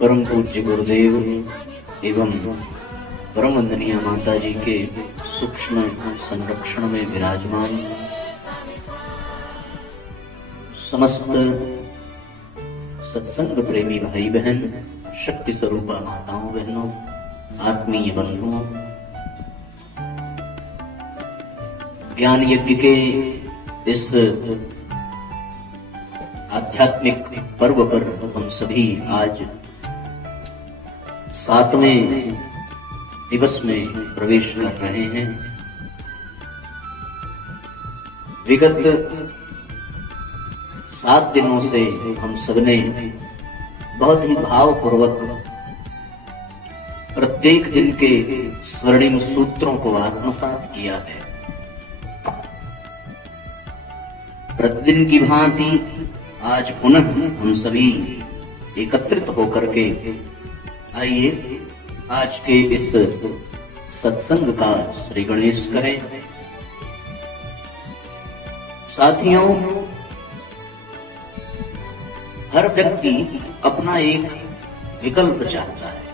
परम पूज्य गुरुदेव एवं परम वंदनीय माता जी के सूक्ष्म संरक्षण में विराजमान समस्त सत्संग प्रेमी भाई बहन, शक्ति स्वरूपा माताओं बहनों, आत्मीय बंधुओं, ज्ञान यज्ञ के इस आध्यात्मिक पर्व पर हम सभी आज 7वें दिवस में प्रवेश कर रहे हैं। विगत 7 दिनों से हम सबने बहुत ही भावपूर्वक प्रत्येक दिन के स्वर्णिम सूत्रों को आत्मसात किया है। प्रतिदिन की भांति आज पुनः हम सभी एकत्रित होकर के आइए आज के इस सत्संग का श्री गणेश करें। साथियों, हर व्यक्ति अपना एक विकल्प चाहता है।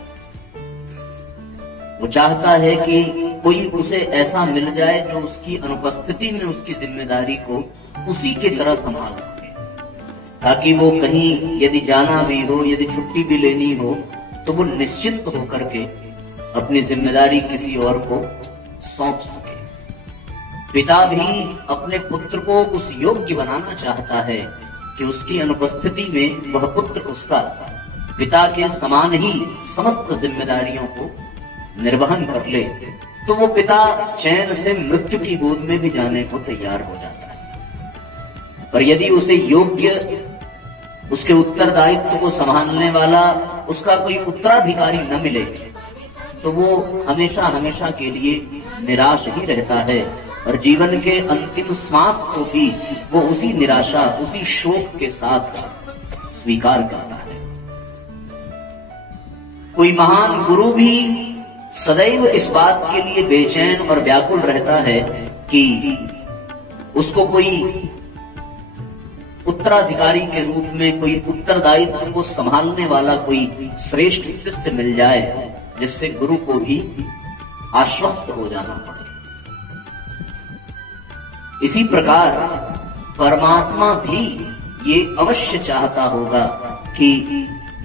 वो चाहता है कि कोई उसे ऐसा मिल जाए जो उसकी अनुपस्थिति में उसकी जिम्मेदारी को उसी की तरह संभाल सके, ताकि वो कहीं यदि जाना भी हो, यदि छुट्टी भी लेनी हो, तो वो निश्चिंत होकर के अपनी जिम्मेदारी किसी और को सौंप सके। पिता भी अपने पुत्र को उस योग्य बनाना चाहता है कि उसकी अनुपस्थिति में वह पुत्र उसका पिता के समान ही समस्त जिम्मेदारियों को निर्वहन कर ले, तो वो पिता चैन से मृत्यु की गोद में भी जाने को तैयार हो जाता है। पर यदि उसे योग्य, उसके उत्तरदायित्व को संभालने वाला उसका कोई उत्तराधिकारी न मिले, तो वो हमेशा हमेशा के लिए निराश ही रहता है और जीवन के अंतिम श्वास को भी वो उसी निराशा, उसी शोक के साथ स्वीकार करता है। कोई महान गुरु भी सदैव इस बात के लिए बेचैन और व्याकुल रहता है कि उसको कोई उत्तराधिकारी के रूप में, कोई उत्तरदायित्व को संभालने वाला कोई श्रेष्ठ शिष्य मिल जाए, जिससे गुरु को भी आश्वस्त हो जाना पड़े। इसी प्रकार परमात्मा भी ये अवश्य चाहता होगा कि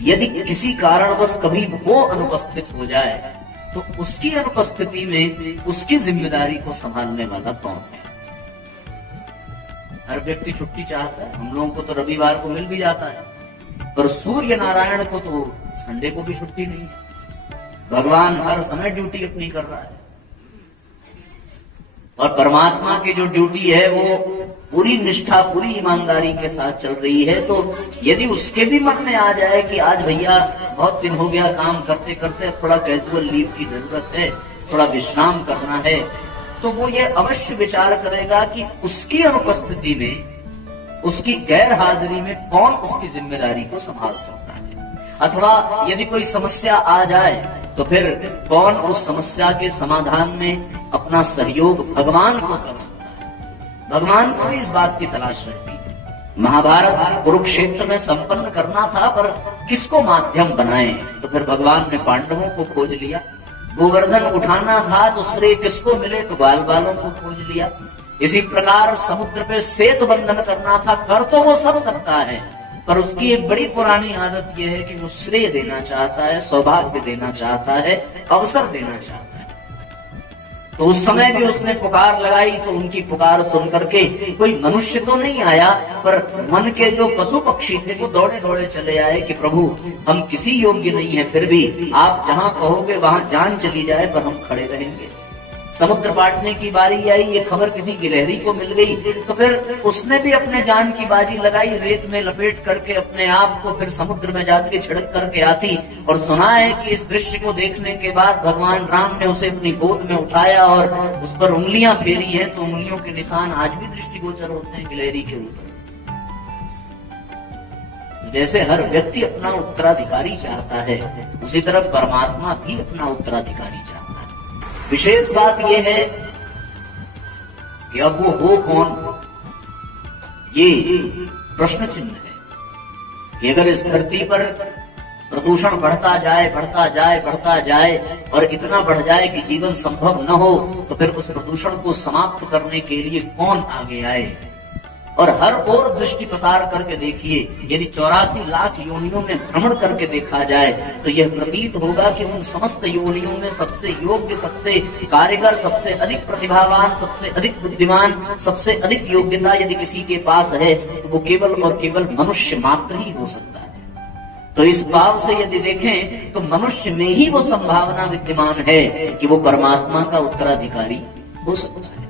यदि किसी कारणवश कभी वो अनुपस्थित हो जाए, तो उसकी अनुपस्थिति में उसकी जिम्मेदारी को संभालने वाला कौन है। हर व्यक्ति छुट्टी चाहता है। हम लोगों को तो रविवार को मिल भी जाता है, पर सूर्य नारायण को तो संडे को भी छुट्टी नहीं है। भगवान हर समय ड्यूटी अपनी कर रहा है और परमात्मा की जो ड्यूटी है वो पूरी निष्ठा, पूरी ईमानदारी के साथ चल रही है। तो यदि उसके भी मन में आ जाए कि आज भैया बहुत दिन हो गया काम करते करते, थोड़ा कैजुअल लीव की जरूरत है, थोड़ा विश्राम करना है, तो वो ये अवश्य विचार करेगा कि उसकी अनुपस्थिति में, उसकी गैर हाजिरी में कौन उसकी जिम्मेदारी को संभाल सकता है। अथवा यदि कोई समस्या आ जाए तो फिर कौन उस समस्या के समाधान में अपना सहयोग भगवान को कर सकता है। भगवान को इस बात की तलाश रहती है। महाभारत कुरुक्षेत्र में संपन्न करना था, पर किसको माध्यम बनाए, तो फिर भगवान ने पांडवों को खोज लिया। गोवर्धन उठाना था तो श्रेय किसको मिले, तो ग्वाल बालों को खोज लिया। इसी प्रकार समुद्र पे सेतु बंधन करना था, कर तो वो सब सकता है, पर उसकी एक बड़ी पुरानी आदत यह है कि वो श्रेय देना चाहता है, सौभाग्य देना चाहता है, अवसर देना चाहता है। तो उस समय भी उसने पुकार लगाई, तो उनकी पुकार सुन करके कोई मनुष्य तो नहीं आया, पर मन के जो पशु पक्षी थे वो दौड़े दौड़े चले आए कि प्रभु हम किसी योग्य नहीं है, फिर भी आप जहां कहोगे वहां जान चली जाए पर हम खड़े रहेंगे। समुद्र बांटने की बारी आई, ये खबर किसी गिलहरी को मिल गई, तो फिर उसने भी अपने जान की बाजी लगाई, रेत में लपेट करके अपने आप को फिर समुद्र में जाके छिड़क करके आती। और सुना है कि इस दृश्य को देखने के बाद भगवान राम ने उसे अपनी गोद में उठाया और उस पर उंगलियां फेरी हैं, तो उंगलियों के निशान आज भी दृष्टिगोचर होते हैं गिलहरी के ऊपर। जैसे हर व्यक्ति अपना उत्तराधिकारी चाहता है, उसी तरह परमात्मा भी अपना उत्तराधिकारी चाहता है। विशेष बात यह है कि अब वो हो कौन, ये प्रश्न चिन्ह है कि अगर इस धरती पर प्रदूषण बढ़ता जाए बढ़ता जाए बढ़ता जाए और इतना बढ़ जाए कि जीवन संभव न हो, तो फिर उस प्रदूषण को समाप्त करने के लिए कौन आगे आए? और हर ओर दृष्टि प्रसार करके देखिए, यदि 84 लाख योनियों में भ्रमण करके देखा जाए तो यह प्रतीत होगा कि उन समस्त योनियों में सबसे योग्य, सबसे कारीगर, सबसे अधिक प्रतिभावान, सबसे अधिक बुद्धिमान, सबसे अधिक योग्यता यदि किसी के पास है तो वो केवल और केवल मनुष्य मात्र ही हो सकता है। तो इस भाव से यदि देखें तो मनुष्य में ही वो संभावना विद्यमान है कि वो परमात्मा का उत्तराधिकारी हो सकता है।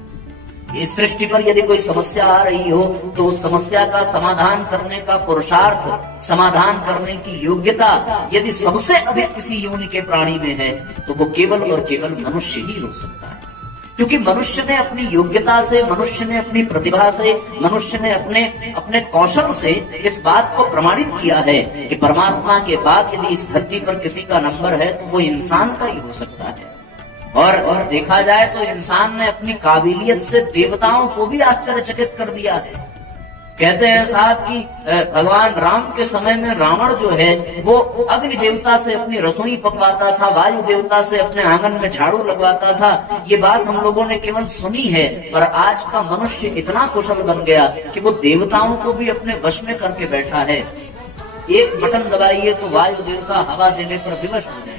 इस सृष्टि पर यदि कोई समस्या आ रही हो तो उस समस्या का समाधान करने का पुरुषार्थ, समाधान करने की योग्यता यदि सबसे अधिक किसी योनि के प्राणी में है तो वो केवल और केवल मनुष्य ही हो सकता है। क्योंकि मनुष्य ने अपनी योग्यता से, मनुष्य ने अपनी प्रतिभा से, मनुष्य ने अपने कौशल से इस बात को प्रमाणित किया है कि परमात्मा के बाद यदि इस धरती पर किसी का नंबर है तो वो इंसान का ही हो सकता है। और देखा जाए तो इंसान ने अपनी काबिलियत से देवताओं को भी आश्चर्यचकित कर दिया है। कहते हैं साहब कि भगवान राम के समय में रावण जो है वो अग्नि देवता से अपनी रसोई पकवाता था, वायु देवता से अपने आंगन में झाड़ू लगवाता था। ये बात हम लोगों ने केवल सुनी है, पर आज का मनुष्य इतना कुशल बन गया कि वो देवताओं को भी अपने वश में करके बैठा है। एक बटन दबाइए तो वायु देवता हवा देने पर विवश हो जाए।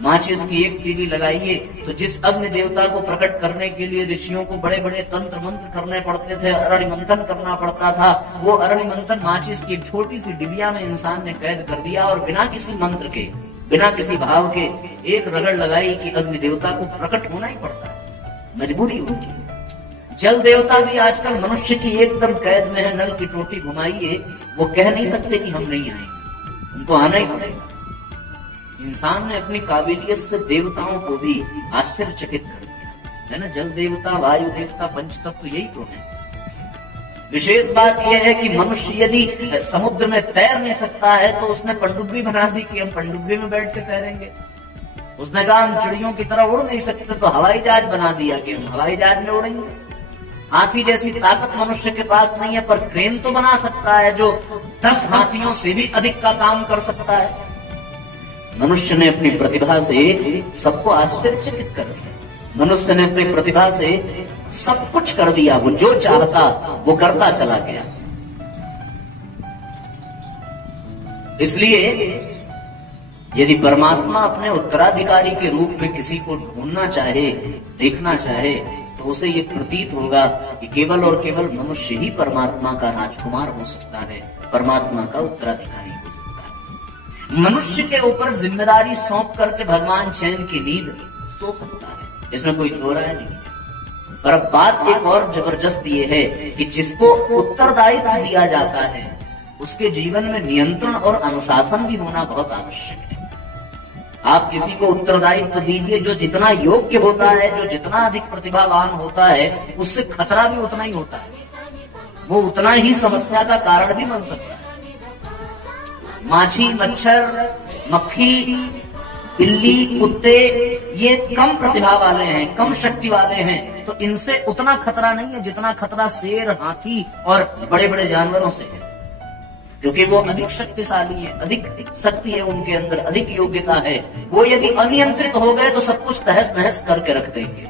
माचिस की एक तीली लगाइए तो जिस अग्नि देवता को प्रकट करने के लिए ऋषियों को बड़े बड़े तंत्र मंत्र करने पड़ते थे, अरण्य मंथन करना पड़ता था, वो अरण्य मंथन माचिस की एक छोटी सी डिबिया में इंसान ने कैद कर दिया और बिना किसी मंत्र के, बिना किसी भाव के एक रगड़ लगाई कि अग्नि देवता को प्रकट होना ही पड़ता है, मजबूरी होगी। जल देवता भी आजकल मनुष्य की एकदम कैद में है। नल की टोटी घुमाइए, वो कह नहीं सकते कि हम नहीं आएंगे, उनको आना ही पड़ेगा। इंसान ने अपनी काबिलियत से देवताओं को भी आश्चर्यचकित कर दिया है ना। जल देवता, वायु देवता, पंचतत्व यही तो है। विशेष बात यह है कि मनुष्य यदि समुद्र में तैर नहीं सकता है तो उसने पनडुब्बी बना दी कि हम पनडुब्बी में बैठ के तैरेंगे। उसने कहा हम चिड़ियों की तरह उड़ नहीं सकते तो हवाई जहाज बना दिया कि हम हवाई जहाज में उड़ेंगे। हाथी जैसी ताकत मनुष्य के पास नहीं है, पर क्रेन तो बना सकता है जो 10 हाथियों से भी अधिक का काम कर सकता है। मनुष्य ने अपनी प्रतिभा से सबको आश्चर्यचकित कर दिया। मनुष्य ने अपनी प्रतिभा से सब कुछ कर दिया, वो जो चाहता वो करता चला गया। इसलिए यदि परमात्मा अपने उत्तराधिकारी के रूप में किसी को ढूंढना चाहे, देखना चाहे, तो उसे ये प्रतीत होगा कि केवल और केवल मनुष्य ही परमात्मा का राजकुमार हो सकता है, परमात्मा का उत्तराधिकारी हो सकता है। मनुष्य के ऊपर जिम्मेदारी सौंप करके भगवान चैन की नींद सो सकता है, इसमें कोई दो राय नहीं है। पर अब बात एक और जबरदस्त ये है कि जिसको उत्तरदायित्व दिया जाता है उसके जीवन में नियंत्रण और अनुशासन भी होना बहुत आवश्यक है। आप किसी को उत्तरदायित्व दीजिए, जो जितना योग्य होता है, जो जितना अधिक प्रतिभावान होता है, उससे खतरा भी उतना ही होता है, वो उतना ही समस्या का कारण भी बन सकता है। माछी, मच्छर, मक्खी, बिल्ली, कुत्ते ये कम प्रतिभा वाले हैं, कम शक्ति वाले हैं, तो इनसे उतना खतरा नहीं है जितना खतरा शेर, हाथी और बड़े बड़े जानवरों से है, क्योंकि वो अधिक शक्तिशाली है, अधिक शक्ति है उनके अंदर, अधिक योग्यता है। वो यदि अनियंत्रित हो गए तो सब कुछ तहस नहस करके रख देंगे।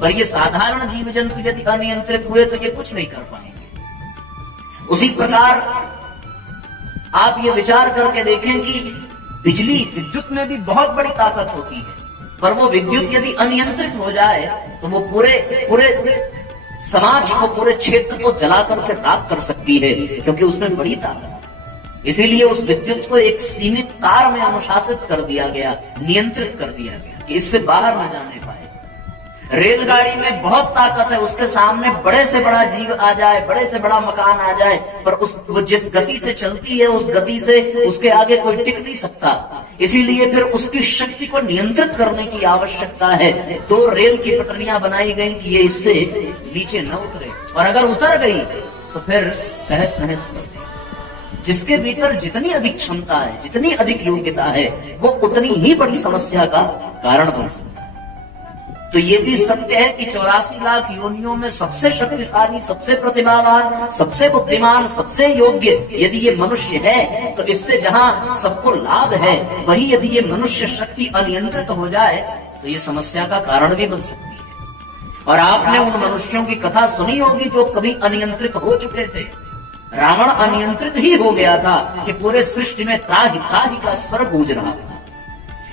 पर ये साधारण जीव जंतु यदि अनियंत्रित हुए तो ये कुछ नहीं कर पाएंगे। उसी प्रकार आप ये विचार करके देखें कि बिजली, विद्युत में भी बहुत बड़ी ताकत होती है, पर वो विद्युत यदि अनियंत्रित हो जाए तो वो पूरे समाज को, पूरे क्षेत्र को जला करके राख कर सकती है, क्योंकि उसमें बड़ी ताकत है। इसीलिए उस विद्युत को एक सीमित तार में अनुशासित कर दिया गया, नियंत्रित कर दिया गया कि इससे बाहर न जाने पाए। रेलगाड़ी में बहुत ताकत है, उसके सामने बड़े से बड़ा जीव आ जाए, बड़े से बड़ा मकान आ जाए, पर वो जिस गति से चलती है उस गति से उसके आगे कोई टिक नहीं सकता। इसीलिए फिर उसकी शक्ति को नियंत्रित करने की आवश्यकता है। तो रेल की पटरियां बनाई गई कि ये इससे नीचे न उतरे, और अगर उतर गई तो फिर तहस नहस कर देगी। जिसके भीतर जितनी अधिक क्षमता है, जितनी अधिक योग्यता है, वो उतनी ही बड़ी समस्या का कारण बन सकता है। तो ये भी सत्य है कि 84 लाख योनियों में सबसे शक्तिशाली, सबसे प्रतिभावान, सबसे बुद्धिमान, सबसे योग्य यदि ये मनुष्य है, तो इससे जहां सबको लाभ है, वही यदि ये मनुष्य शक्ति अनियंत्रित हो जाए तो ये समस्या का कारण भी बन सकती है। और आपने उन मनुष्यों की कथा सुनी होगी जो कभी अनियंत्रित हो चुके थे। रावण अनियंत्रित ही हो गया था कि पूरे सृष्टि में त्राहि त्राहि का स्वर गूंज रहा था।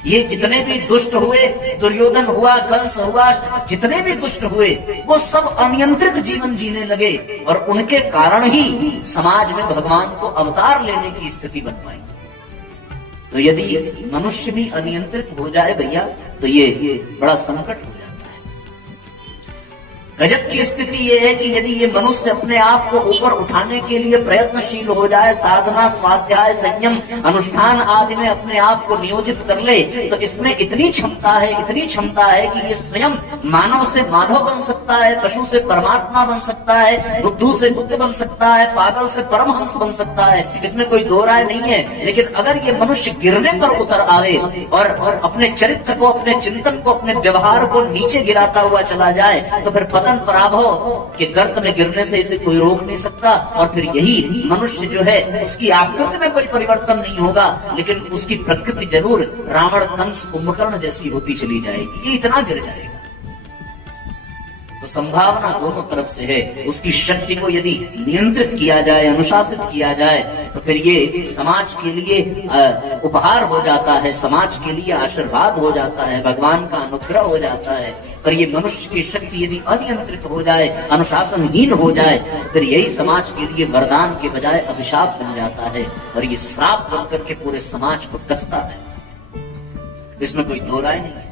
ये जितने भी दुष्ट हुए, दुर्योधन हुआ, कंस हुआ, जितने भी दुष्ट हुए, वो सब अनियंत्रित जीवन जीने लगे और उनके कारण ही समाज में भगवान को अवतार लेने की स्थिति बन पाई। तो यदि मनुष्य भी अनियंत्रित हो जाए भैया, तो ये बड़ा संकट हो जाता है। गजब की स्थिति ये है कि यदि ये मनुष्य अपने आप को ऊपर उठाने के लिए प्रयत्नशील हो जाए, साधना, स्वाध्याय, संयम, अनुष्ठान आदि में अपने आप को नियोजित कर ले, तो इसमें इतनी क्षमता है, इतनी क्षमता है कि ये स्वयं मानव से माधव बन सकता है, पशु से परमात्मा बन सकता है, बुद्धू से बुद्ध बन सकता है, पागल से परमहंस बन सकता है। इसमें कोई दो राय नहीं है। लेकिन अगर ये मनुष्य गिरने पर उतर आवे और अपने चरित्र को, अपने चिंतन को, अपने व्यवहार को नीचे गिराता हुआ चला जाए, तो फिर पतन पराभव के गर्त में गिरने से इसे कोई रोक नहीं सकता। और फिर यही मनुष्य जो है, उसकी आकृति में कोई परिवर्तन नहीं होगा, लेकिन उसकी प्रकृति जरूर रावण, कंस, कुंभकर्ण जैसी होती चली जाएगी। ये इतना गिर जाएगा। तो संभावना दोनों तरफ से है। उसकी शक्ति को यदि नियंत्रित किया जाए, अनुशासित किया जाए, तो फिर ये समाज के लिए उपहार हो जाता है, समाज के लिए आशीर्वाद हो जाता है, भगवान का अनुग्रह हो जाता है। पर ये मनुष्य की शक्ति यदि अनियंत्रित हो जाए, अनुशासनहीन हो जाए, तो फिर यही समाज के लिए वरदान के बजाय अभिशाप बन जाता है और ये श्राप बनकर के पूरे समाज को कसता है। इसमें कोई दो राय नहीं है।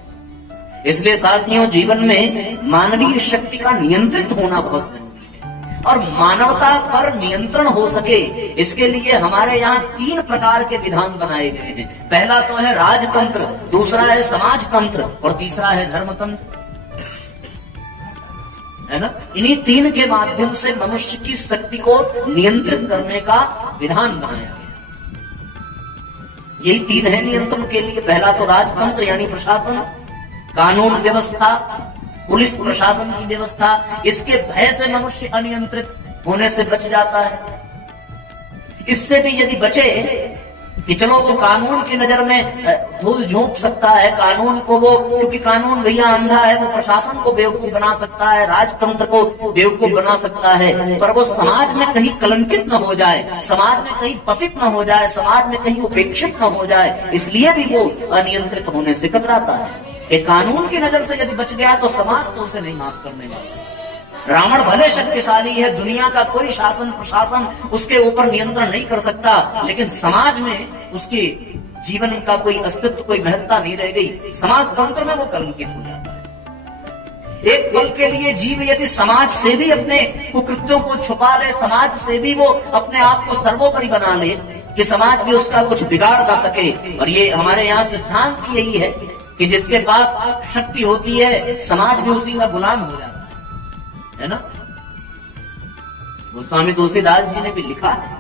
इसलिए साथियों, जीवन में मानवीय शक्ति का नियंत्रित होना बहुत जरूरी है। और मानवता पर नियंत्रण हो सके, इसके लिए हमारे यहाँ 3 प्रकार के विधान बनाए गए हैं। पहला तो है राजतंत्र, दूसरा है समाजतंत्र और तीसरा है धर्मतंत्र, है ना। इन्हीं 3 के माध्यम से मनुष्य की शक्ति को नियंत्रित करने का विधान बनाया गया। यही 3 है नियंत्रण के लिए। पहला तो राजतंत्र यानी प्रशासन, कानून व्यवस्था, पुलिस प्रशासन की व्यवस्था। इसके भय से मनुष्य अनियंत्रित होने से बच जाता है। इससे भी यदि बचे कि चलो वो कानून की नजर में धूल झोंक सकता है, कानून को वो, क्योंकि कानून भैया अंधा है, वो प्रशासन को बेवकूफ बना सकता है, राजतंत्र को बेवकूफ बना सकता है, पर वो समाज में कहीं कलंकित न हो जाए, समाज में कहीं पतित न हो जाए, समाज में कहीं उपेक्षित न हो जाए, इसलिए भी वो अनियंत्रित होने से कतराता है। कि कानून की नजर से यदि बच गया तो समाज तो उसे नहीं माफ करने वाला। रावण भले शक्तिशाली है, दुनिया का कोई शासन प्रशासन उसके ऊपर नियंत्रण नहीं कर सकता, लेकिन समाज में उसके जीवन का कोई अस्तित्व, कोई महत्ता नहीं रह गई। समाज तंत्र में वो कलंकित हो जाता है। एक पल के लिए जीव यदि समाज से भी अपने कुकृत्यों को छुपा ले, समाज से भी वो अपने आप को सर्वोपरि बना ले कि समाज भी उसका कुछ बिगाड़ ना सके। और ये हमारे यहाँ सिद्धांत यही है कि जिसके पास शक्ति होती है, समाज भी उसी का गुलाम हो जाता है ना। गोस्वामी तुलसीदास जी ने भी लिखा है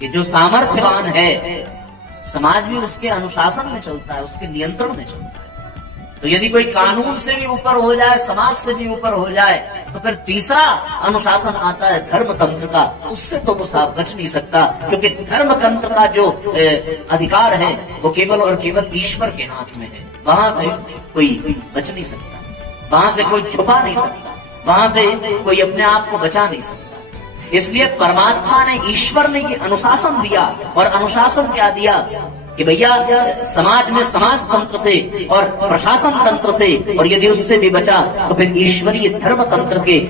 कि जो सामर्थ्यवान है, समाज भी उसके अनुशासन में चलता है, उसके नियंत्रण में चलता है। तो यदि कोई कानून से भी ऊपर हो जाए, समाज से भी ऊपर हो जाए, तो फिर तीसरा अनुशासन आता है धर्म तंत्र का। उससे तो वो साफ बच नहीं सकता, क्योंकि धर्म तंत्र का जो अधिकार है वो केवल और केवल ईश्वर के हाथ में है। वहां से कोई बच नहीं सकता, वहां से कोई छुपा नहीं सकता, वहां से कोई अपने आप को बचा नहीं सकता। इसलिए परमात्मा ने, ईश्वर ने ये अनुशासन दिया। और अनुशासन क्या दिया कि भैया समाज में समाज तंत्र से और प्रशासन तंत्र से, और यदि उससे भी बचा तो फिर ईश्वरीय धर्म तंत्र के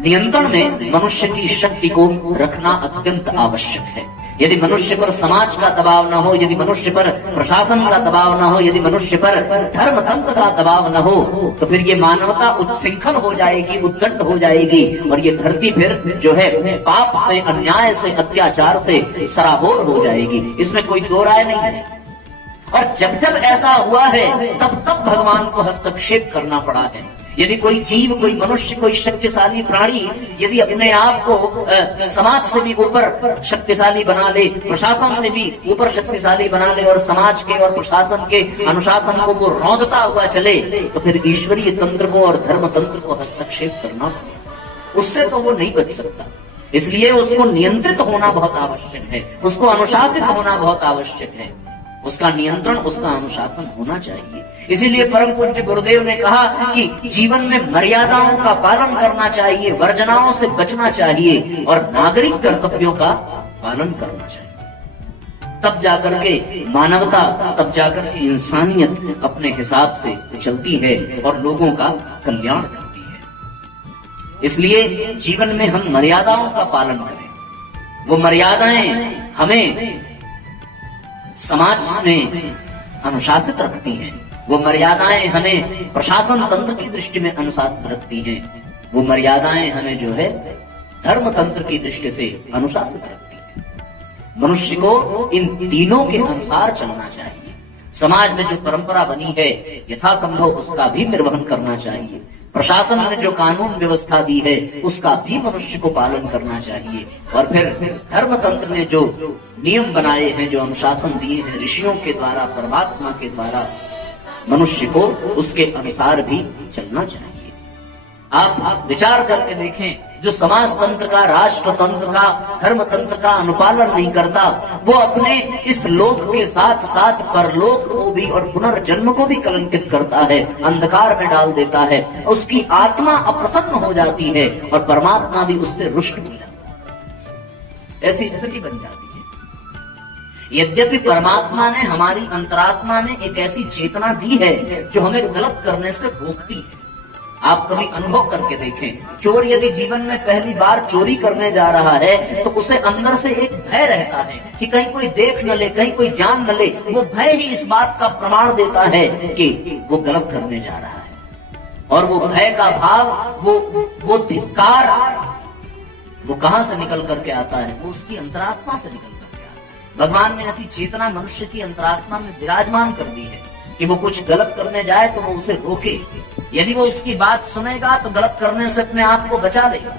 नियंत्रण में मनुष्य की शक्ति को रखना अत्यंत आवश्यक है। यदि मनुष्य पर समाज का दबाव न हो, यदि मनुष्य पर प्रशासन का दबाव न हो, यदि मनुष्य पर धर्म तंत्र का दबाव न हो, तो फिर ये मानवता उच्छृंखल हो जाएगी, उद्दंड हो जाएगी। और ये धरती फिर जो है पाप से, अन्याय से, अत्याचार से सराबोर हो जाएगी। इसमें कोई दो राय नहीं है। और जब जब ऐसा हुआ है, तब तब भगवान को हस्तक्षेप करना पड़ा है। यदि कोई जीव, कोई मनुष्य, कोई शक्तिशाली प्राणी यदि अपने आप को समाज से भी ऊपर शक्तिशाली बना ले, प्रशासन से भी ऊपर शक्तिशाली बना ले और समाज के और प्रशासन के अनुशासन को वो रौंदता हुआ चले, तो फिर ईश्वरीय तंत्र को और धर्म तंत्र को हस्तक्षेप करना, उससे तो वो नहीं बच सकता। इसलिए उसको नियंत्रित होना बहुत आवश्यक है, उसको अनुशासित होना बहुत आवश्यक है, उसका नियंत्रण, उसका अनुशासन होना चाहिए। इसीलिए परम पूज्य गुरुदेव ने कहा कि जीवन में मर्यादाओं का पालन करना चाहिए, वर्जनाओं से बचना चाहिए और नागरिक कर्तव्यों का पालन करना चाहिए। तब जाकर के मानवता, तब जाकर के इंसानियत अपने हिसाब से चलती है और लोगों का कल्याण करती है। इसलिए जीवन में हम मर्यादाओं का पालन करें। वो मर्यादाएं हमें समाज में अनुशासित रखती हैं, वो मर्यादाएं हमें प्रशासन तंत्र की दृष्टि में अनुशासित रखती हैं, वो मर्यादाएं हमें जो है धर्म तंत्र की दृष्टि से अनुशासित रखती हैं। मनुष्य को इन तीनों के अनुसार चलना चाहिए। समाज में जो परंपरा बनी है यथासंभव उसका भी निर्वहन करना चाहिए। प्रशासन ने जो कानून व्यवस्था दी है उसका भी मनुष्य को पालन करना चाहिए। और फिर धर्म तंत्र ने जो नियम बनाए हैं, जो अनुशासन दिए हैं ऋषियों के द्वारा, परमात्मा के द्वारा, मनुष्य को उसके अनुसार भी चलना चाहिए। आप विचार करके देखें, जो समाज तंत्र का, राष्ट्र तंत्र का, धर्म तंत्र का अनुपालन नहीं करता, वो अपने इस लोक के साथ साथ परलोक को भी और पुनर्जन्म को भी कलंकित करता है, अंधकार में डाल देता है, उसकी आत्मा अप्रसन्न हो जाती है और परमात्मा भी उससे रुष्ट हो जाता है। ऐसी स्थिति बन जाती है। यद्यपि परमात्मा ने हमारी अंतरात्मा में एक ऐसी चेतना दी है जो हमें गलत करने से रोकती है। आप कभी अनुभव करके देखें, चोर यदि जीवन में पहली बार चोरी करने जा रहा है तो उसे अंदर से एक भय रहता है कि कहीं कोई देख न ले, कहीं कोई जान न ले। वो भय ही इस बात का प्रमाण देता है कि वो गलत करने जा रहा है। और वो भय का भाव, वो धिक्कार, वो कहां से निकल करके आता है? वो उसकी अंतरात्मा से निकल करके आता है। भगवान ने ऐसी चेतना मनुष्य की अंतरात्मा में विराजमान कर दी है कि वो कुछ गलत करने जाए तो वो उसे रोके। यदि वो उसकी बात सुनेगा तो गलत करने से अपने आप को बचा लेगा,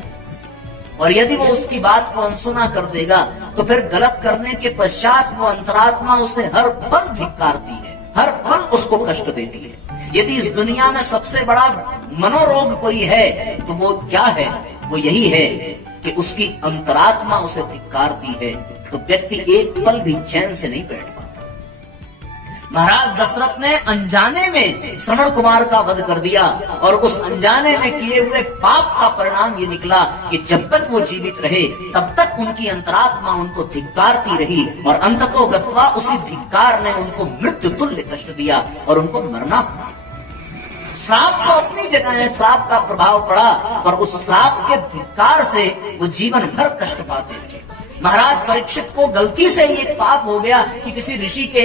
और यदि वो उसकी बात को अनसुना कर देगा तो फिर गलत करने के पश्चात वो अंतरात्मा उसे हर पल धिक्कारती है, हर पल उसको कष्ट देती है। यदि इस दुनिया में सबसे बड़ा मनोरोग कोई है तो वो क्या है? वो यही है कि उसकी अंतरात्मा उसे धिक्कारती है, तो व्यक्ति एक पल भी चैन से नहीं बैठ पाता। महाराज दशरथ ने अनजाने में श्रवण कुमार का वध कर दिया और उस अनजाने में किए हुए पाप का परिणाम ये निकला कि जब तक वो जीवित रहे तब तक उनकी अंतरात्मा उनको धिक्कारती रही और अंततोगत्वा उसी धिक्कार ने उनको मृत्यु तुल्य कष्ट दिया और उनको मरना पड़ा। श्राप तो अपनी जगह है, श्राप का प्रभाव पड़ा, पर उस श्राप के धिक्कार से वो जीवन भर कष्ट पाते रहे। महाराज परीक्षित को गलती से ये पाप हो गया कि किसी ऋषि के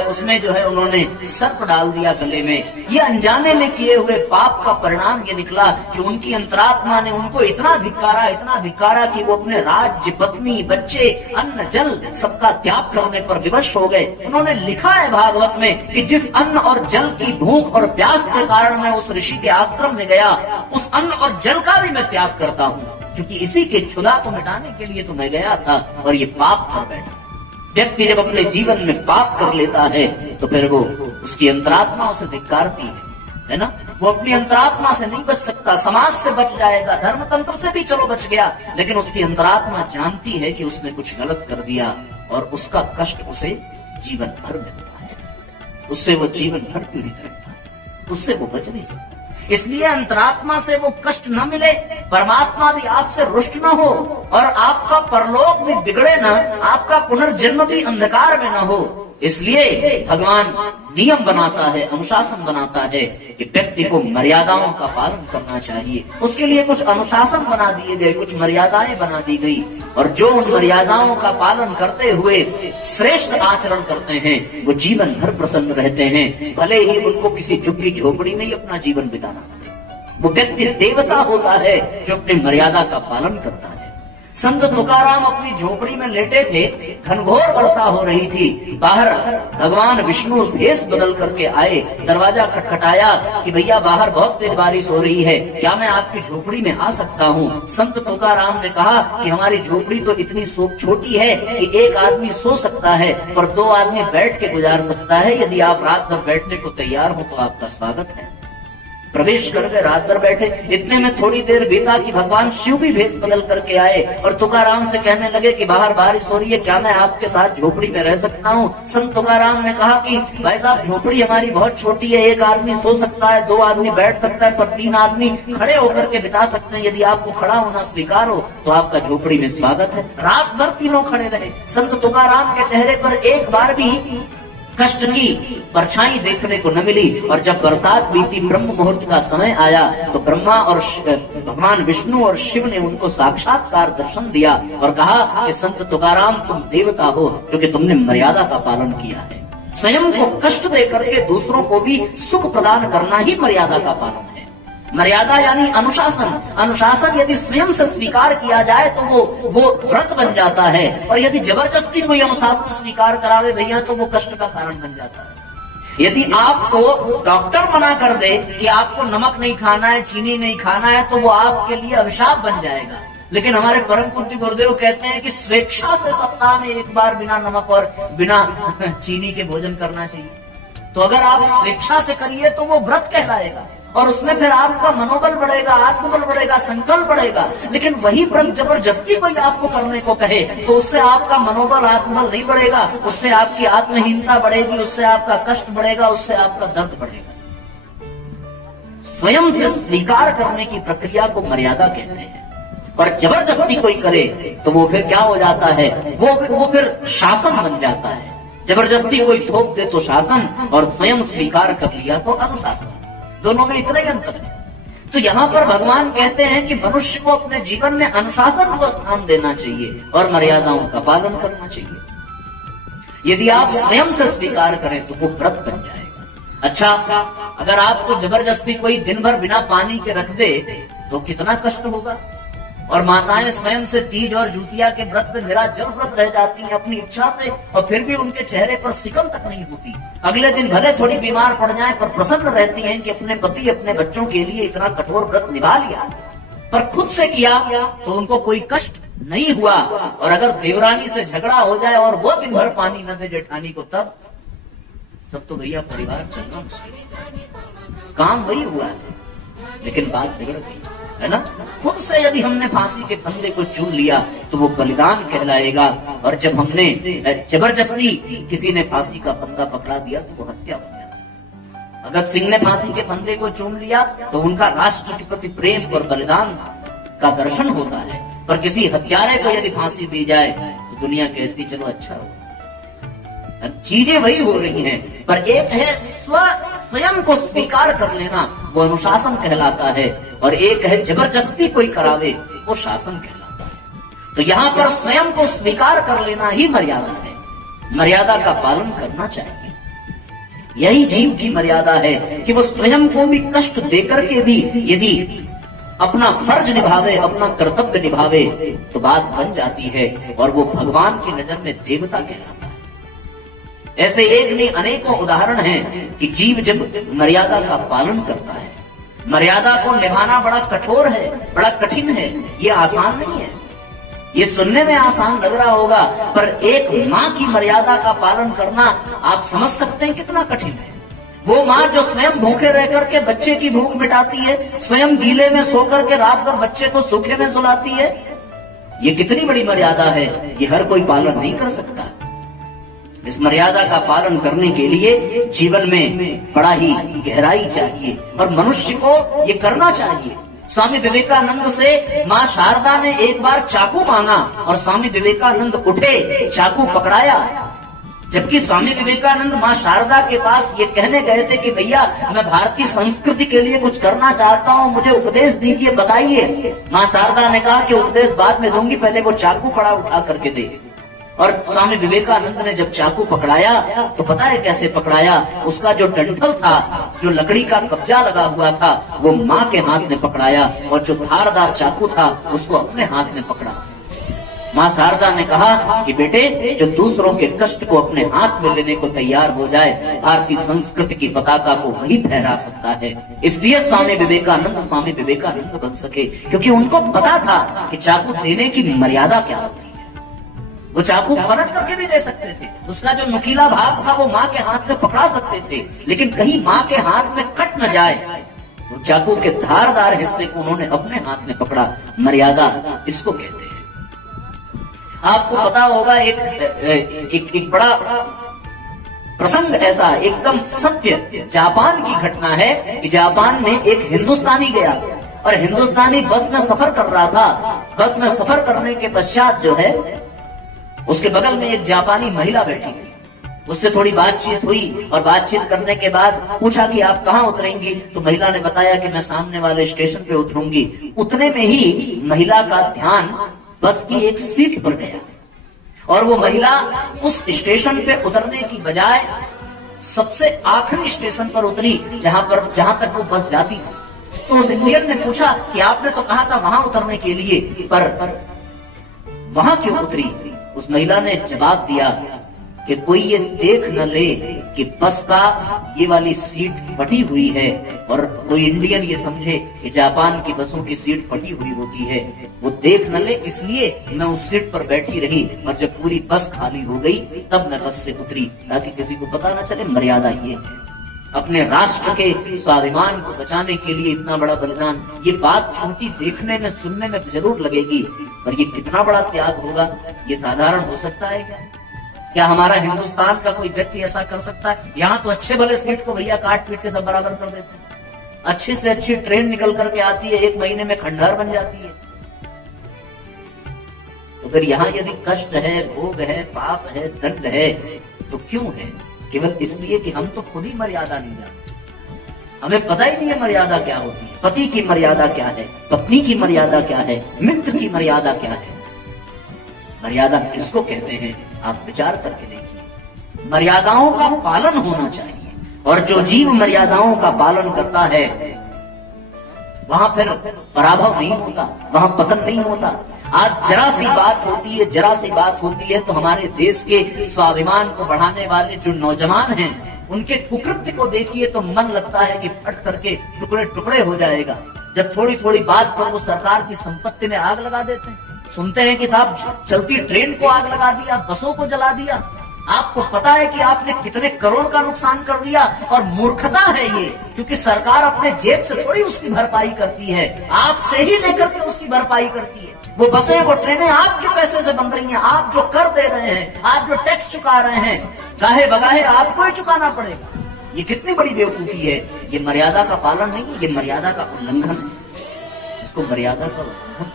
उसमें जो है उन्होंने सर्प डाल दिया गले में। ये अनजाने में किए हुए पाप का परिणाम ये निकला कि उनकी अंतरात्मा ने उनको इतना धिक्कारा कि वो अपने राज्य, पत्नी, बच्चे, अन्न, जल सबका त्याग करने पर विवश हो गए। उन्होंने लिखा है भागवत में कि जिस अन्न और जल की भूख और प्यास के कारण मैं उस ऋषि के आश्रम में गया, उस अन्न और जल का भी मैं त्याग करता हूँ, क्योंकि इसी के क्षुधा को मिटाने के लिए तो मैं गया था और ये पाप कर बैठा। व्यक्ति जब अपने जीवन में पाप कर लेता है तो फिर वो उसकी अंतरात्मा उसे धिक्कारती है ना। वो अपनी अंतरात्मा से नहीं बच सकता, समाज से बच जाएगा, धर्म तंत्र से भी चलो बच गया, लेकिन उसकी अंतरात्मा जानती है कि उसने कुछ गलत कर दिया और उसका कष्ट उसे जीवन भर मिलता है, उससे वो जीवन भर पीड़ित रहता है, उससे वो बच नहीं सकता। इसलिए अंतरात्मा से वो कष्ट न मिले, परमात्मा भी आपसे रुष्ट न हो और आपका परलोक भी बिगड़े न, आपका पुनर्जन्म भी अंधकार में न हो। इसलिए भगवान नियम बनाता है, अनुशासन बनाता है कि व्यक्ति को मर्यादाओं का पालन करना चाहिए। उसके लिए कुछ अनुशासन बना दिए गए, कुछ मर्यादाएं बना दी गई, और जो उन मर्यादाओं का पालन करते हुए श्रेष्ठ आचरण करते हैं वो जीवन भर प्रसन्न रहते हैं। भले ही उनको किसी झुग्गी झोपड़ी में ही अपना जीवन बिताना पड़े, वो व्यक्ति देवता होता है जो अपनी मर्यादा का पालन करता है। संत तुकाराम अपनी झोपड़ी में लेटे थे, घनघोर वर्षा हो रही थी। बाहर भगवान विष्णु भेष बदल करके आए, दरवाजा खटखटाया कि भैया बाहर बहुत तेज बारिश हो रही है, क्या मैं आपकी झोपड़ी में आ सकता हूँ? संत तुकाराम ने कहा कि हमारी झोपड़ी तो इतनी छोटी है कि एक आदमी सो सकता है, पर 2 आदमी बैठ के गुजार सकता है। यदि आप रात भर बैठने को तैयार हो तो आपका स्वागत है। प्रवेश कर गए, रात भर बैठे। इतने में थोड़ी देर बीता कि भगवान शिव भी भेष बदल करके आए और तुकाराम से कहने लगे कि बाहर बारिश हो रही है, क्या मैं आपके साथ झोपड़ी में रह सकता हूँ? संत तुकाराम ने कहा कि भाई साहब, झोपड़ी हमारी बहुत छोटी है, एक आदमी सो सकता है, 2 आदमी बैठ सकता है, पर 3 आदमी खड़े होकर के बिता सकते हैं। यदि आपको खड़ा होना स्वीकार हो तो आपका झोपड़ी में स्वागत है। रात भर तीनों खड़े रहे। संत तुकाराम के चेहरे पर एक बार भी कष्ट की परछाई देखने को न मिली। और जब बरसात बीती, ब्रह्म मुहूर्त का समय आया, तो ब्रह्मा और भगवान विष्णु और शिव ने उनको साक्षात्कार दर्शन दिया और कहा कि संत तुकाराम, तुम देवता हो क्योंकि तुमने मर्यादा का पालन किया है। स्वयं को कष्ट दे करके दूसरों को भी सुख प्रदान करना ही मर्यादा का पालन है। मर्यादा यानी अनुशासन। अनुशासन यदि स्वयं से स्वीकार किया जाए तो वो व्रत बन जाता है, और यदि जबरदस्ती कोई अनुशासन स्वीकार करावे भैया तो वो कष्ट का कारण बन जाता है। यदि आपको डॉक्टर मना कर दे कि आपको नमक नहीं खाना है, चीनी नहीं खाना है, तो वो आपके लिए अभिशाप बन जाएगा। लेकिन हमारे परम पूज्य गुरुदेव कहते हैं कि स्वेच्छा से सप्ताह में एक बार बिना नमक और बिना चीनी के भोजन करना चाहिए। तो अगर आप स्वेच्छा से करिए तो वो व्रत कहलाएगा, और उसमें फिर आपका मनोबल बढ़ेगा, आत्मबल बढ़ेगा, संकल्प बढ़ेगा। लेकिन वही व्रत जबरदस्ती कोई आपको करने को कहे तो उससे आपका मनोबल, आत्मबल नहीं बढ़ेगा, उससे आपकी आत्महीनता बढ़ेगी, उससे आपका कष्ट बढ़ेगा, उससे आपका दर्द बढ़ेगा। स्वयं से स्वीकार करने की प्रक्रिया को मर्यादा कहते हैं, और जबरदस्ती कोई करे तो वो फिर क्या हो जाता है, वो फिर शासन बन जाता है। जबरदस्ती कोई थोप दे तो शासन, और स्वयं स्वीकार कर लिया तो अनुशासन। दोनों में इतना ही अंतर है। तो यहाँ पर भगवान कहते हैं कि मनुष्य को अपने जीवन में अनुशासन को स्थान देना चाहिए और मर्यादाओं का पालन करना चाहिए। यदि आप स्वयं से स्वीकार करें तो वो व्रत बन जाएगा। अच्छा, अगर आपको जबरदस्ती कोई दिन भर बिना पानी के रख दे तो कितना कष्ट होगा। और माताएं स्वयं से तीज और जूतिया के व्रत में निराजल व्रत रह जाती हैं अपनी इच्छा से, और फिर भी उनके चेहरे पर सिकम तक नहीं होती। अगले दिन भले थोड़ी बीमार पड़ जाएं पर प्रसन्न रहती हैं कि अपने पति, अपने बच्चों के लिए इतना कठोर व्रत निभा लिया, पर खुद से किया तो उनको कोई कष्ट नहीं हुआ। और अगर देवरानी से झगड़ा हो जाए और वो दिन भर पानी न दे जेठानी को, तब तो भैया परिवार चलना मुश्किल। काम वही हुआ है लेकिन बात बिगड़ गई, है ना। खुद से यदि हमने फांसी के फंदे को चुन लिया तो वो बलिदान कहलाएगा, और जब हमने जबरदस्ती किसी ने फांसी का फंदा पकड़ा दिया तो वो हत्या हो गया। अगर सिंह ने फांसी के फंदे को चूम लिया तो उनका राष्ट्र के प्रति प्रेम और बलिदान का दर्शन होता है, पर किसी हत्यारे को यदि फांसी दी जाए तो दुनिया कहती चलो अच्छा हो। चीजें वही हो रही हैं, पर एक है स्वयं को स्वीकार कर लेना, वो अनुशासन कहलाता है, और एक है जबरदस्ती कोई करावे, वो शासन कहलाता है। तो यहाँ पर स्वयं को स्वीकार कर लेना ही मर्यादा है। मर्यादा का पालन करना चाहिए। यही जीव की मर्यादा है कि वो स्वयं को भी कष्ट देकर के भी यदि अपना फर्ज निभावे, अपना कर्तव्य निभावे तो बात बन जाती है, और वो भगवान की नजर में देवता कहलाता है। ऐसे एक नहीं अनेकों उदाहरण हैं कि जीव जब मर्यादा का पालन करता है। मर्यादा को निभाना बड़ा कठोर है, बड़ा कठिन है, ये आसान नहीं है। ये सुनने में आसान लग रहा होगा, पर एक माँ की मर्यादा का पालन करना आप समझ सकते हैं कितना कठिन है। वो माँ जो स्वयं भूखे रह करके बच्चे की भूख मिटाती है, स्वयं गीले में सो करके रात भर बच्चे को सूखे में सुलाती है, ये कितनी बड़ी मर्यादा है, ये हर कोई पालन नहीं कर सकता। इस मर्यादा का पालन करने के लिए जीवन में बड़ा ही गहराई चाहिए, और मनुष्य को ये करना चाहिए। स्वामी विवेकानंद से माँ शारदा ने एक बार चाकू मांगा और स्वामी विवेकानंद उठे, चाकू पकड़ाया। जबकि स्वामी विवेकानंद माँ शारदा के पास ये कहने गए थे कि भैया मैं भारतीय संस्कृति के लिए कुछ करना चाहता हूँ, मुझे उपदेश दीजिए, बताइए। माँ शारदा ने कहा कि उपदेश बाद में दूंगी, पहले वो चाकू कड़ा उठा करके दे। और स्वामी विवेकानंद ने जब चाकू पकड़ाया तो पता है कैसे पकड़ाया, उसका जो डंठल था, जो लकड़ी का कब्जा लगा हुआ था, वो माँ के हाथ में पकड़ाया, और जो धारदार चाकू था उसको अपने हाथ में पकड़ा। मां शारदा ने कहा कि बेटे, जो दूसरों के कष्ट को अपने हाथ में लेने को तैयार हो जाए, भारतीय संस्कृति की पताका को वही फहरा सकता है। इसलिए स्वामी विवेकानंद बन सके, क्योंकि उनको पता था कि चाकू देने की मर्यादा क्या होती है। वो चाकू पलट करके भी दे सकते थे, उसका जो नुकीला भाग था वो माँ के हाथ में पकड़ा सकते थे, लेकिन कहीं माँ के हाथ में कट न जाए, तो चाकू के धारदार हिस्से को उन्होंने अपने हाथ में पकड़ा। मर्यादा इसको कहते हैं। आपको पता होगा एक बड़ा प्रसंग ऐसा, एकदम सत्य जापान की घटना है कि जापान में एक हिंदुस्तानी गया और हिंदुस्तानी बस में सफर कर रहा था। बस में सफर करने के पश्चात जो है, उसके बगल में एक जापानी महिला बैठी थी। उससे थोड़ी बातचीत हुई और बातचीत करने के बाद पूछा कि आप कहाँ उतरेंगी, तो महिला ने बताया कि मैं सामने वाले स्टेशन पे उतरूंगी। उतने में ही महिला का ध्यान बस की एक सीट पर गया और वो महिला उस स्टेशन पे उतरने की बजाय सबसे आखिरी स्टेशन पर उतरी, जहां तक वो बस जाती थी। तो उस इंडियन ने पूछा कि आपने तो कहा था वहां उतरने के लिए, पर वहां क्यों उतरी? उस महिला ने जवाब दिया कि कोई ये देख न ले कि बस का ये वाली सीट फटी हुई है, और कोई इंडियन ये समझे कि जापान की बसों की सीट फटी हुई होती है। वो देख न ले, इसलिए मैं उस सीट पर बैठी रही, और जब पूरी बस खाली हो गई तब मैं बस से उतरी, ताकि किसी को पता न चले। मर्यादा ये है, अपने राष्ट्र के स्वाभिमान को बचाने के लिए इतना बड़ा बलिदान। ये बात छोटी देखने में, सुनने में जरूर लगेगी, पर ये कितना बड़ा त्याग होगा, ये साधारण हो सकता है क्या? क्या हमारा हिंदुस्तान का कोई व्यक्ति ऐसा कर सकता है? यहाँ तो अच्छे भले सीट को भैया काट पीट के सब बराबर कर देते हैं। अच्छी से अच्छी ट्रेन निकल करके आती है, 1 महीने में खंडहर बन जाती है। तो फिर यहाँ यदि कष्ट है, भोग है, पाप है, दंड है, तो क्यों है? केवल इसलिए कि हम तो खुद ही मर्यादा नहीं जानते। हमें पता ही नहीं है मर्यादा क्या होती है। पति की मर्यादा क्या है, पत्नी की मर्यादा क्या है, मित्र की मर्यादा क्या है। मर्यादा किसको कहते हैं, आप विचार करके देखिए। मर्यादाओं का पालन होना चाहिए, और जो जीव मर्यादाओं का पालन करता है वहां फिर पराभव नहीं होता, वहां पतन नहीं होता। आज जरा सी बात होती है तो हमारे देश के स्वाभिमान को बढ़ाने वाले जो नौजवान हैं, उनके कुकृत्य को देखिए तो मन लगता है कि फट करके टुकड़े टुकड़े हो जाएगा। जब थोड़ी थोड़ी बात पर वो सरकार की संपत्ति में आग लगा देते हैं। सुनते हैं कि साहब चलती ट्रेन को आग लगा दिया, बसों को जला दिया। आपको पता है कि आपने कितने करोड़ का नुकसान कर दिया, और मूर्खता है ये, क्योंकि सरकार अपने जेब से थोड़ी उसकी भरपाई करती है, आपसे ही लेकर के उसकी भरपाई करती है। वो बसें, वो ट्रेनें आपके पैसे से बन रही हैं, आप जो कर दे रहे हैं, आप जो टैक्स चुका रहे हैं, गाहे बगाहे आपको ही चुकाना पड़ेगा। ये कितनी बड़ी बेवकूफी है। ये मर्यादा का पालन नहीं, ये मर्यादा का उल्लंघन है, जिसको मर्यादा का उल्लंघन।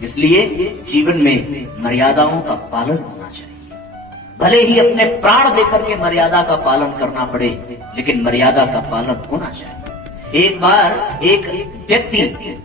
इसलिए जीवन में मर्यादाओं का पालन होना चाहिए। भले ही अपने प्राण देकर के मर्यादा का पालन करना पड़े, लेकिन मर्यादा का पालन होना चाहिए। एक बार एक व्यक्ति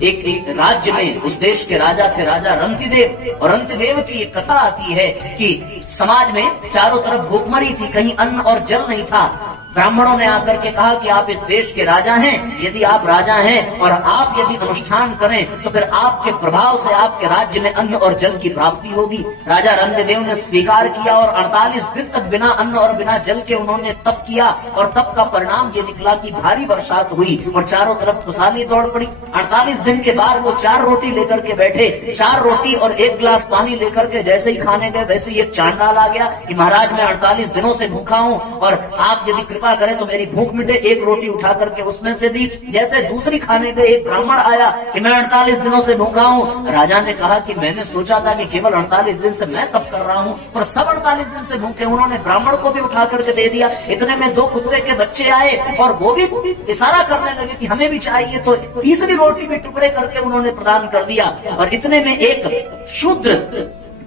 एक राज्य में, उस देश के राजा थे, राजा रंतिदेव, और रंतिदेव की एक कथा आती है कि समाज में चारों तरफ भूखमरी थी, कहीं अन्न और जल नहीं था। ब्राह्मणों ने आकर के कहा कि आप इस देश के राजा हैं, यदि आप राजा हैं और आप यदि अनुष्ठान करें तो फिर आपके प्रभाव से आपके राज्य में अन्न और जल की प्राप्ति होगी। राजा रंतिदेव ने स्वीकार किया और 48 दिन तक बिना अन्न और बिना जल के उन्होंने तप किया, और तप का परिणाम ये निकला कि भारी बरसात हुई और चारों तरफ खुशहाली दौड़ पड़ी। 48 दिन के बाद वो 4 रोटी लेकर के बैठे, 4 रोटी और 1 गिलास पानी लेकर के जैसे ही खाने गए, वैसे ही एक चांडाल आ गया कि महाराज मैं 48 दिनों से भूखा हूँ, और आप यदि कृपा करें तो मेरी भूख मिटे। 1 रोटी उठा करके उसमें से दी। जैसे दूसरी खाने गए, एक ब्राह्मण आया कि मैं 48 दिनों से भूखा हूँ। राजा ने कहा कि मैंने सोचा था कि केवल 48 दिन से मैं तप कर रहा हूँ, पर सब 48 दिन से भूखे। उन्होंने ब्राह्मण को भी उठा करके दे दिया। इतने में 2 कुत्ते के बच्चे आए और वो भी इशारा करने लगे कि हमें भी चाहिए, तो तीसरी रोटी भी टुकड़े करके उन्होंने प्रदान कर दिया। और इतने में एक शूद्र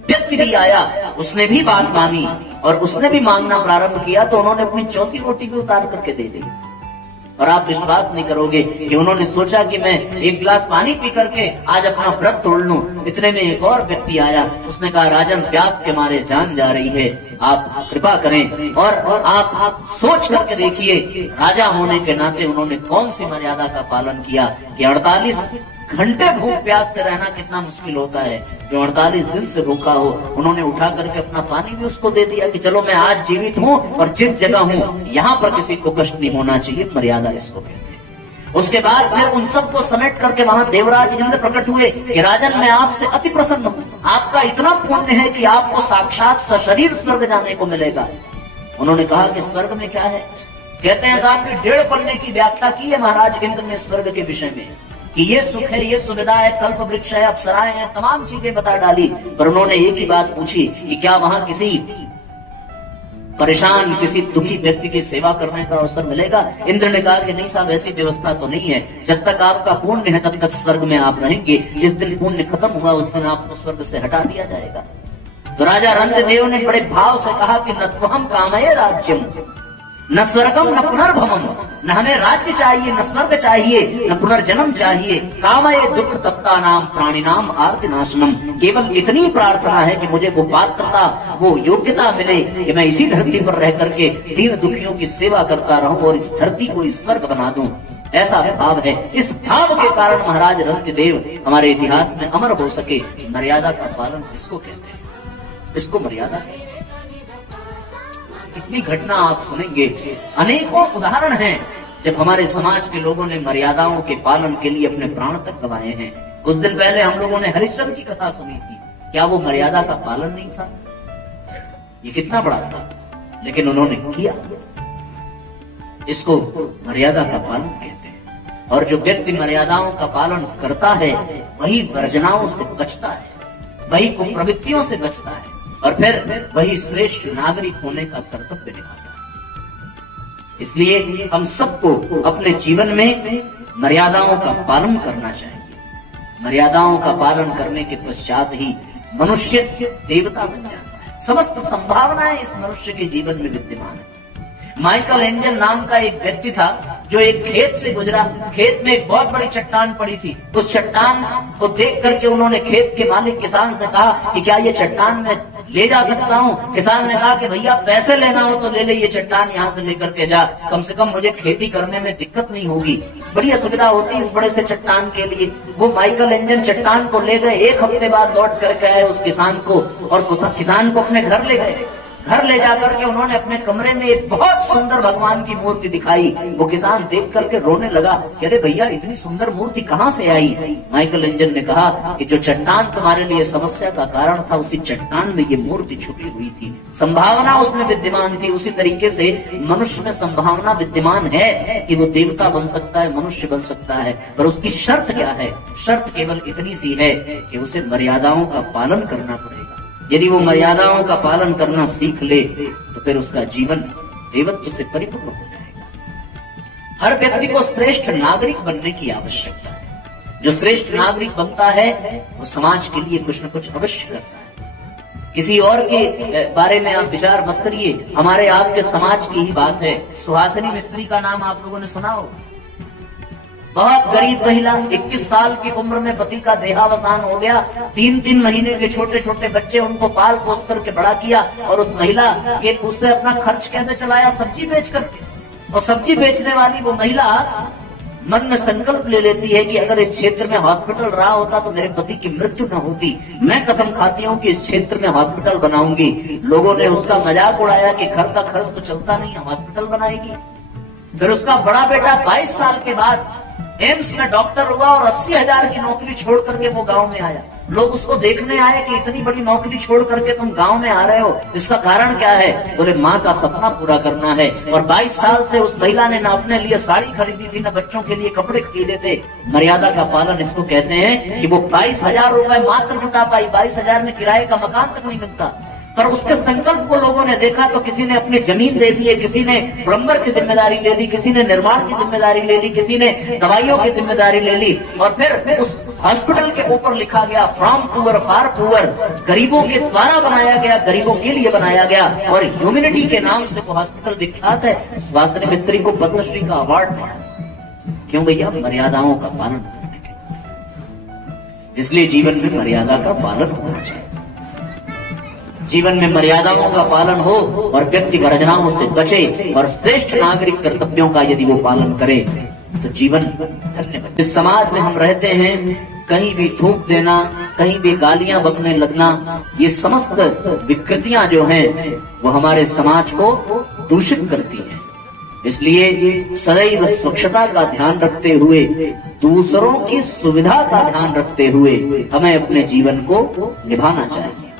व्यक्ति भी आया, उसने भी बात मानी और उसने भी मांगना प्रारंभ किया, तो उन्होंने अपनी चौथी रोटी भी उतार करके दे दी। और आप विश्वास नहीं करोगे कि उन्होंने सोचा कि मैं 1 गिलास पानी पी करके आज अपना व्रत तोड़ लूं। इतने में एक और व्यक्ति आया, उसने कहा राजन प्यास के मारे जान जा रही है, आप कृपा करें। और आप सोच करके देखिए, राजा होने के नाते उन्होंने कौन सी मर्यादा का पालन किया कि 48 घंटे भूख प्यास से रहना कितना मुश्किल होता है। जो 48 दिन से भूखा हो, उन्होंने उठा करके अपना पानी भी उसको दे दिया कि चलो मैं आज जीवित हूँ और जिस जगह हूँ यहाँ पर किसी को कष्ट नहीं होना चाहिए। मर्यादा इसको कहते हैं। उसके बाद फिर उन सबको समेट करके वहां देवराज इंद्र प्रकट हुए कि राजन मैं आपसे अति प्रसन्न हूँ, आपका इतना पुण्य है कि आपको साक्षात सशरीर स्वर्ग जाने को मिलेगा। उन्होंने कहा कि स्वर्ग में क्या है? कहते हैं साहब कि 1.5 पन्ने की व्याख्या की है महाराज इंद्र ने स्वर्ग के विषय में कि ये सुख है, ये सुविधा है, कल्प वृक्ष है, अप्सराएं हैं, तमाम चीजें बता डाली। पर उन्होंने एक ही बात पूछी कि क्या वहां किसी परेशान, किसी दुखी व्यक्ति की सेवा करने का अवसर मिलेगा? इंद्र ने कहा कि नहीं साहब, ऐसी व्यवस्था तो नहीं है। जब तक आपका पुण्य है तब तक स्वर्ग में आप रहेंगे। जिस दिन पुण्य खत्म हुआ उस दिन आपको स्वर्ग से हटा दिया जाएगा। तो राजा रंतदेव ने बड़े भाव से कहा कि न तो हम कामये राज्यम न स्वर्गम न पुनर्भवम, न हमें राज्य चाहिए, न स्वर्ग चाहिए, न पुनर्जन्म चाहिए। कामये दुख तप्ता नाम प्राणी नाम आर्ति नाशनम। केवल इतनी प्रार्थना है कि मुझे वो पात्रता, वो योग्यता मिले कि मैं इसी धरती पर रह करके दीन दुखियों की सेवा करता रहूं और इस धरती को इस स्वर्ग बना दूं। ऐसा भाव है। इस भाव के कारण महाराज रंतदेव हमारे इतिहास में अमर हो सके। मर्यादा का पालन किसको कहते हैं? इसको मर्यादा कहते हैं। कितनी घटना आप सुनेंगे, अनेकों उदाहरण हैं जब हमारे समाज के लोगों ने मर्यादाओं के पालन के लिए अपने प्राण तक गंवाए हैं। कुछ दिन पहले हम लोगों ने हरिश्चंद्र की कथा सुनी थी। क्या वो मर्यादा का पालन नहीं था? ये कितना बड़ा था, लेकिन उन्होंने किया। इसको मर्यादा का पालन कहते हैं। और जो व्यक्ति मर्यादाओं का पालन करता है वही वर्जनाओं से बचता है, वही कुप्रवृत्तियों से बचता है और फिर वही श्रेष्ठ नागरिक होने का कर्तव्य निभाता है। इसलिए हम सबको अपने जीवन में मर्यादाओं का पालन करना चाहिए। मर्यादाओं का पालन करने के पश्चात ही मनुष्य देवता बन जाता है। समस्त संभावनाएं इस मनुष्य के जीवन में विद्यमान है। माइकल एंजल नाम का एक व्यक्ति था जो एक खेत से गुजरा। खेत में एक बहुत बड़ी चट्टान पड़ी थी। उस चट्टान को देख करके उन्होंने खेत के मालिक किसान से कहा कि क्या ये चट्टान मैं ले जा सकता हूँ? किसान ने कहा कि भैया पैसे लेना हो तो ले ले, ये चट्टान यहाँ से लेकर के जा, कम से कम मुझे खेती करने में दिक्कत नहीं होगी। बढ़िया सुविधा होती है इस बड़े से चट्टान के लिए। वो माइकल एंजल चट्टान को ले गए। 1 हफ्ते बाद लौट करके आए उस किसान को और किसान को अपने घर ले गए। घर ले जाकर के उन्होंने अपने कमरे में एक बहुत सुंदर भगवान की मूर्ति दिखाई। वो किसान देख करके रोने लगा। कहते भैया इतनी सुंदर मूर्ति कहाँ से आई? माइकल एंजल ने कहा कि जो चट्टान तुम्हारे लिए समस्या का कारण था उसी चट्टान में ये मूर्ति छुपी हुई थी। संभावना उसमें विद्यमान थी। उसी तरीके से मनुष्य में संभावना विद्यमान है कि वो देवता बन सकता है, मनुष्य बन सकता है। पर उसकी शर्त क्या है? शर्त केवल इतनी सी है कि उसे मर्यादाओं का पालन करना पड़ेगा। यदि वो मर्यादाओं का पालन करना सीख ले तो फिर उसका जीवन देवत्व से परिपूर्ण हो जाएगा। हर व्यक्ति को श्रेष्ठ नागरिक बनने की आवश्यकता है। जो श्रेष्ठ नागरिक बनता है वो समाज के लिए कुछ न कुछ अवश्य करता है। किसी और के बारे में आप विचार मत करिए। हमारे आपके समाज की ही बात है। सुहासिनी मिस्त्री का नाम आप लोगों ने सुना हो। बहुत गरीब महिला, 21 साल की उम्र में पति का देहावसान हो गया। 3-3 महीने के छोटे छोटे बच्चे, उनको पाल पोस करके बड़ा किया और उस महिला के उससे अपना खर्च कैसे चलाया? सब्जी बेच करके। और सब्जी बेचने वाली वो महिला मन में संकल्प ले लेती है कि अगर इस क्षेत्र में हॉस्पिटल रहा होता तो मेरे पति की मृत्यु न होती। मैं कसम खाती हूँ कि इस क्षेत्र में हॉस्पिटल बनाऊंगी। लोगों ने उसका मजाक उड़ाया कि घर का खर्च तो चलता नहीं है, हॉस्पिटल बनाएगी। फिर उसका बड़ा बेटा 22 साल के बाद एम्स में डॉक्टर हुआ और 80,000 की नौकरी छोड़ करके वो गांव में आया। लोग उसको देखने आए कि इतनी बड़ी नौकरी छोड़ करके तुम गांव में आ रहे हो, इसका कारण क्या है? बोले माँ का सपना पूरा करना है। और 22 साल से उस महिला ने न अपने लिए साड़ी खरीदी थी, न बच्चों के लिए कपड़े खरीदे थे। मर्यादा का पालन इसको कहते हैं कि वो 22,000 रुपए मात्र जुटा पाई। 22,000 में किराए का मकान तक नहीं मिलता। पर उसके संकल्प को लोगों ने देखा तो किसी ने अपनी जमीन दे दी है, किसी ने प्लम्बर की जिम्मेदारी ले ली, किसी ने निर्माण की जिम्मेदारी ले ली, किसी ने दवाइयों की जिम्मेदारी ले ली। और फिर उस हॉस्पिटल के ऊपर लिखा गया फ्रॉम पुअर फॉर पुअर, गरीबों के द्वारा बनाया गया, गरीबों के लिए बनाया गया। और ह्यूमैनिटी के नाम से वो हॉस्पिटल विख्यात है। सुहासिनी मिस्त्री को पद्मश्री का अवार्ड मिला। क्यों भैया? मर्यादाओं का पालन करने के। इसलिए जीवन में मर्यादा का पालन होना चाहिए। जीवन में मर्यादाओं का पालन हो और व्यक्ति वर्जनाओं से बचे और श्रेष्ठ नागरिक कर्तव्यों का यदि वो पालन करे तो जीवन धन्य बने। इस समाज में हम रहते हैं, कहीं भी थूक देना, कहीं भी गालियां बकने लगना, ये समस्त विकृतियां जो हैं वो हमारे समाज को दूषित करती हैं। इसलिए सदैव स्वच्छता का ध्यान रखते हुए, दूसरों की सुविधा का ध्यान रखते हुए हमें अपने जीवन को निभाना चाहिए।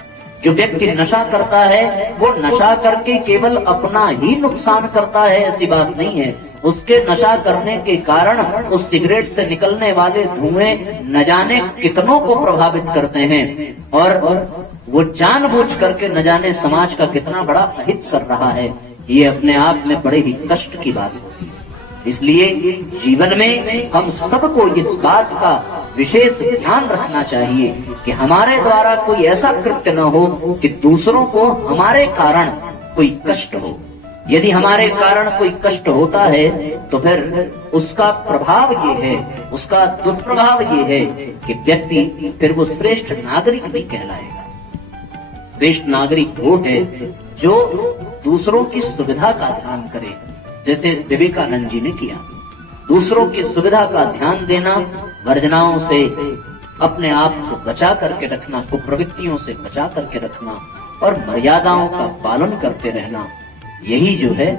जो व्यक्ति नशा करता है वो नशा करके केवल अपना ही नुकसान करता है ऐसी बात नहीं है। उसके नशा करने के कारण उस सिगरेट से निकलने वाले धुएं न जाने कितनों को प्रभावित करते हैं और वो जानबूझ करके न जाने समाज का कितना बड़ा अहित कर रहा है। ये अपने आप में बड़े ही कष्ट की बात होती है। इसलिए जीवन में हम सबको इस बात का विशेष ध्यान रखना चाहिए कि हमारे द्वारा कोई ऐसा कृत्य न हो कि दूसरों को हमारे कारण कोई कष्ट हो। यदि हमारे कारण कोई कष्ट होता है तो फिर उसका प्रभाव ये है, उसका दुष्प्रभाव ये है कि व्यक्ति फिर वो श्रेष्ठ नागरिक नहीं कहलाएगा। श्रेष्ठ नागरिक वो है जो दूसरों की सुविधा का ध्यान करे, जैसे विवेकानंद जी ने किया। दूसरों की सुविधा का ध्यान देना, वर्जनाओं से अपने आप को बचा करके रखना, कुप्रवृत्तियों से बचा करके रखना और मर्यादाओं का पालन करते रहना, यही जो है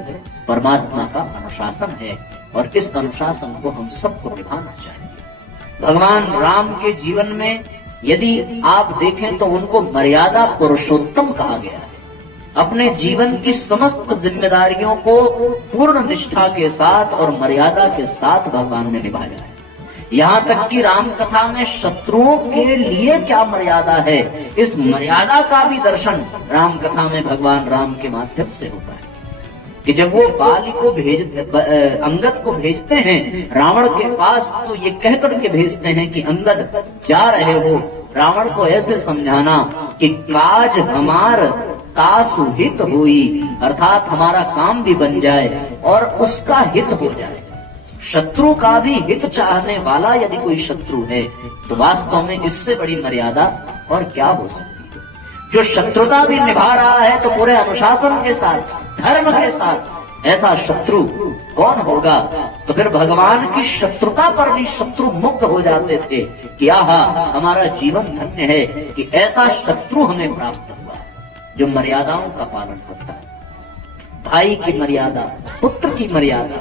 परमात्मा का अनुशासन है और इस अनुशासन को हम सबको निभाना चाहिए। भगवान राम के जीवन में यदि आप देखें तो उनको मर्यादा पुरुषोत्तम कहा गया है। अपने जीवन की समस्त जिम्मेदारियों को पूर्ण निष्ठा के साथ और मर्यादा के साथ भगवान ने निभाया है। यहाँ तक कि राम कथा में शत्रुओं के लिए क्या मर्यादा है, इस मर्यादा का भी दर्शन राम कथा में भगवान राम के माध्यम से होता है। कि जब वो अंगद को भेजते हैं रावण के पास, तो ये कहकर के भेजते हैं कि अंगद जा रहे हो रावण को ऐसे समझाना कि काज हमार तासु हित हुई, अर्थात हमारा काम भी बन जाए और उसका हित हो जाए। शत्रु का भी हित चाहने वाला यदि कोई शत्रु है तो वास्तव में इससे बड़ी मर्यादा और क्या हो सकती है। जो शत्रुता भी निभा रहा है तो पूरे अनुशासन के साथ, धर्म के साथ, ऐसा शत्रु कौन होगा। तो फिर भगवान की शत्रुता पर भी शत्रु मुक्त हो जाते थे कि आहा हमारा जीवन धन्य है कि ऐसा शत्रु हमें प्राप्त हुआ जो मर्यादाओं का पालन करता है। भाई की मर्यादा, पुत्र की मर्यादा,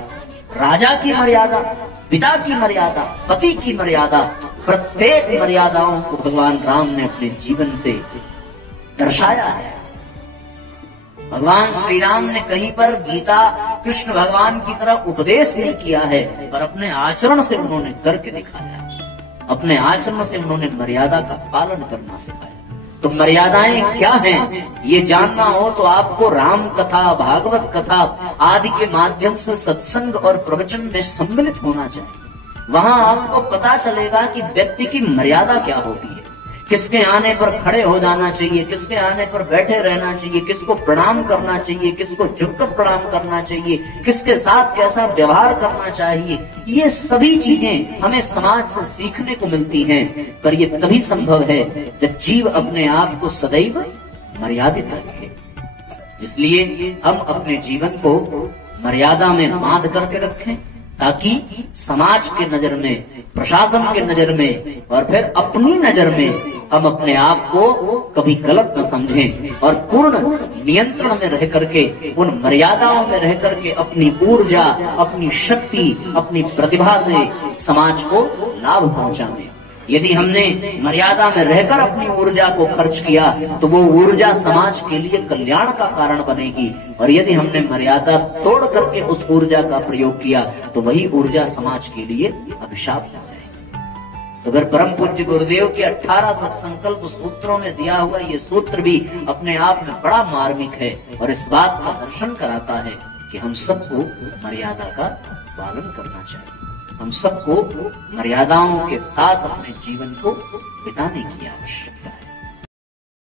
राजा की मर्यादा, पिता की मर्यादा, पति की मर्यादा, प्रत्येक मर्यादाओं को भगवान राम ने अपने जीवन से दर्शाया है। भगवान श्री राम ने कहीं पर गीता कृष्ण भगवान की तरह उपदेश नहीं किया है, पर अपने आचरण से उन्होंने करके दिखाया। अपने आचरण से उन्होंने मर्यादा का पालन करना सिखाया। तो मर्यादाएं क्या हैं, ये जानना हो तो आपको राम कथा, भागवत कथा आदि के माध्यम से सत्संग और प्रवचन में सम्मिलित होना चाहिए। वहां आपको पता चलेगा कि व्यक्ति की मर्यादा क्या होती है, किसके आने पर खड़े हो जाना चाहिए, किसके आने पर बैठे रहना चाहिए, किसको प्रणाम करना चाहिए, किसको झुककर प्रणाम करना चाहिए, किसके साथ कैसा व्यवहार करना चाहिए। ये सभी चीजें हमें समाज से सीखने को मिलती हैं, पर ये तभी संभव है जब जीव अपने आप को सदैव मर्यादित रखे। इसलिए हम अपने जीवन को मर्यादा में बांध करके रखें ताकि समाज के नजर में, प्रशासन के नजर में और फिर अपनी नजर में हम अपने आप को कभी गलत न समझें और पूर्ण नियंत्रण में रह करके, उन मर्यादाओं में रह करके अपनी ऊर्जा, अपनी शक्ति, अपनी प्रतिभा से समाज को लाभ पहुंचाएं। यदि हमने मर्यादा में रहकर अपनी ऊर्जा को खर्च किया तो वो ऊर्जा समाज के लिए कल्याण का कारण बनेगी, और यदि हमने मर्यादा तोड़ करके उस ऊर्जा का प्रयोग किया तो वही ऊर्जा समाज के लिए अभिशाप हो जाएगी। तो अगर परम पूज्य गुरुदेव के 18 सत्संकल्प सूत्रों में दिया हुआ ये सूत्र भी अपने आप में बड़ा मार्मिक है और इस बात का दर्शन कराता है कि हम सबको मर्यादा का पालन करना चाहिए। हम सबको मर्यादाओं के साथ अपने जीवन को बिताने की आवश्यकता है।